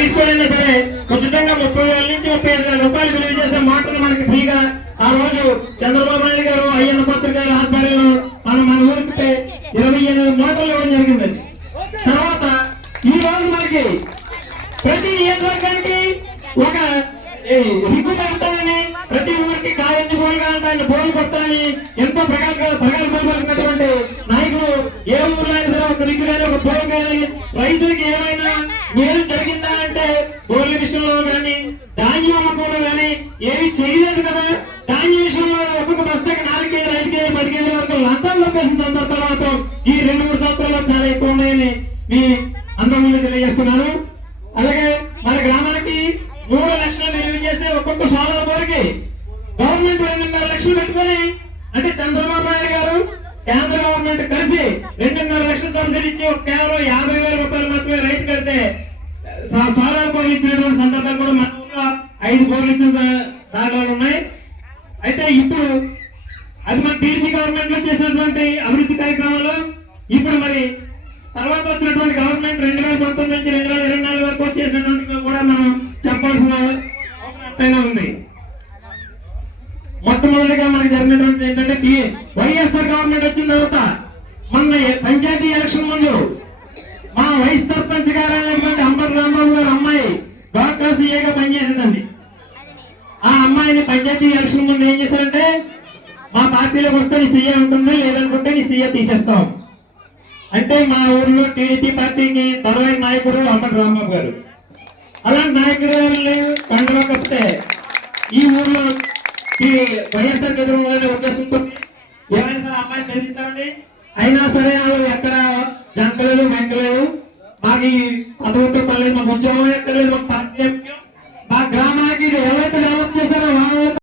తీసుకోవాలన్నా సరే ఉచితంగా ముప్పై వేల నుంచి ముప్పై ఐదు వేల రూపాయలు విలువ చేసే మాటలు మనకి ఫ్రీగా ఆ రోజు చంద్రబాబు నాయుడు గారు అయ్యన్న పత్రిక గారి ఆధ్వర్యంలో మనం మన ఊరికి ఇరవై ఎనిమిది మోటార్లు ఇవ్వడం జరిగిందండి తర్వాత ఈ రోజు మనకి ప్రతి నియోజకవర్గానికి ఒక రిగ్గు పెడతానని ప్రతి అంటాన్ని ఎంతో ప్రగాఢంగా ప్రగల్భమైనటువంటి నాయకులు ఏ ఊర్లో అయినా సరే ఒక రిగ్గు కానీ ఒక పొలం కానీ రైతులకు ఏమైనా మేలు జరిగిందా అంటే బోర్ల విషయంలో కానీ ధాన్యం అమ్మకంలో కానీ ఏమి చేయలేదు కదా. ధాన్యం విషయంలో ఒక్కొక్క బస్తాకి నాలుగు కేజీలు పదికేళ్ళ వరకు లంచాలు తప్పేసిన సందర్భాలు మాత్రం ఈ రెండు మూడు సంవత్సరాల్లో చాలా ఎక్కువ ఉన్నాయని మీ అందరి ముందు తెలియజేస్తున్నాను. అలాగే మన గ్రామానికి మూడు లక్షల విలువ చేస్తే ఒక్కొక్క సోదరు వరకు గవర్నమెంట్ రెండున్నర లక్షలు పెట్టుకొని అంటే చంద్రబాబు నాయుడు గారు కేంద్ర గవర్నమెంట్ కలిసి రెండున్నర లక్షల సబ్సిడీ ఇచ్చి కేవలం యాభై వేల రూపాయలు మాత్రమే రైతు కడితే చాలా సోలార్ ఇచ్చినటువంటి సందర్భాలు కూడా మన ఊళ్ళో ఐదు బోర్లు ఇచ్చిన దాఖలాలు ఉన్నాయి. అయితే ఇప్పుడు అది మన టీడీపీ గవర్నమెంట్లో చేసినటువంటి అభివృద్ధి కార్యక్రమాలు ఇప్పుడు మరి తర్వాత వచ్చినటువంటి గవర్నమెంట్ రెండు వేల పంతొమ్మిది నుంచి రెండు వేల ఇరవై నాలుగు వరకు చేసినటువంటి కూడా మనం చెప్పాల్సిన అవసరం ఎంతైనా మొట్టమొదటిగా మనకి జరిగినటువంటి ఏంటంటే వైఎస్ఆర్ గవర్నమెంట్ వచ్చిన తర్వాత మన పంచాయతీ ఎలక్షన్ ముందు మా వైస్ సర్పంచ్ గారు అయినటువంటి అంబర్ రాంబాబు గారు అమ్మాయి డాక్టర్ సీఏగా పనిచేసిందండి. ఆ అమ్మాయిని పంచాయతీ ఎలక్షన్ ముందు ఏం చేశారంటే మా పార్టీలోకి వస్తే నీ సీఏ ఉంటుంది లేదనుకుంటే నీ సీఏ తీసేస్తాం. అంటే మా ఊర్లో టీడీపీ పార్టీకి తరువైన నాయకుడు అంబర్ రాంబాబు గారు. అలాంటి నాయకుడు కండలో కప్పితే ఈ ఊర్లో ఈ వైఎస్ఆర్ ఎదురుగానే ఉద్దేశంతో ఏమైనా సరే అమ్మాయిని బెదిరించాలండి అయినా సరే వాళ్ళు ఎక్కడ జంకలేదు వెంకలేదు మాకు ఈ పదవులతో పర్లేదు మాకు ఉద్యోగం ఎక్కలేదు మాకు